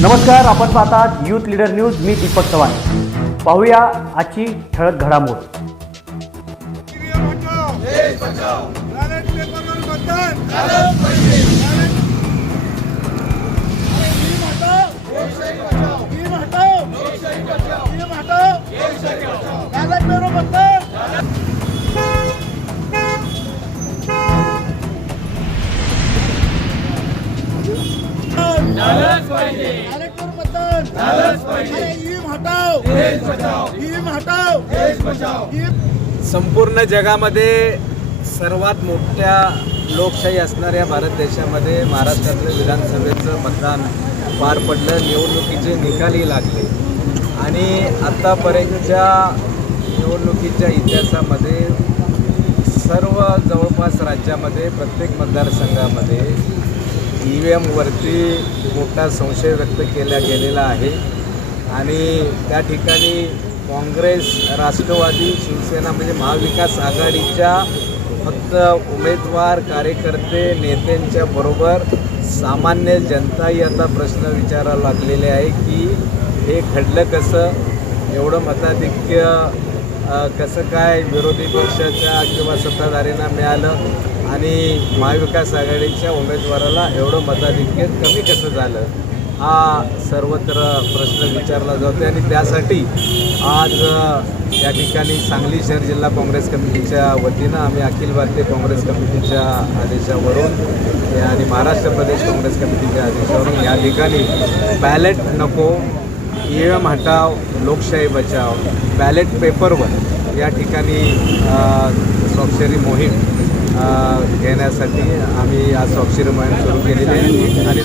नमस्कार आपण पाहतात यूथ लीडर न्यूज मी दीपक चव्हाण. पाहूया आजची ठळक घडामोड. झालंच पाहिजे. मतदान झालंच पाहिजे. ईव्हीएम देश ईव्हीएम देश संपूर्ण जगामध्ये सर्वात मोठ्या लोकशाही असणाऱ्या भारत देशामध्ये महाराष्ट्रातलं विधानसभेचं मतदान पार पडलं. निवडणुकीचे निकालही लागले. आणि आत्तापर्यंतच्या निवडणुकीच्या इतिहासामध्ये सर्व जवळपास राज्यामध्ये प्रत्येक मतदारसंघामध्ये ई व्ही एमवरती मोठा संशय व्यक्त केला गेलेला आहे. आणि त्या ठिकाणी काँग्रेस राष्ट्रवादी शिवसेना म्हणजे महाविकास आघाडीच्या फक्त उमेदवार कार्यकर्ते नेत्यांच्या बरोबर सामान्य जनताही आता प्रश्न विचारायला लागलेले आहे की हे घडलं कसं? एवढं मताधिक्य कसं काय विरोधी पक्षाच्या किंवा सत्ताधाऱ्यांना मिळालं? आणि महाविकास आघाडीच्या उमेदवाराला एवढं मताधिक्य कमी कसं झालं? हा सर्वत्र प्रश्न विचारला जातो आणि त्यासाठी आज या ठिकाणी सांगली शहर जिल्हा काँग्रेस कमिटीच्या वतीनं आम्ही अखिल भारतीय काँग्रेस कमिटीच्या आदेशावरून आणि महाराष्ट्र प्रदेश काँग्रेस कमिटीच्या आदेशावरून या ठिकाणी बॅलेट नको ई एम हटाव लोकशाही बचाव बॅलेट पेपरवर या ठिकाणी स्वाक्षरी मोहीम घेण्यासाठी आम्ही आज स्वाक्षरी मोहीम सुरू केलेली आहे आणि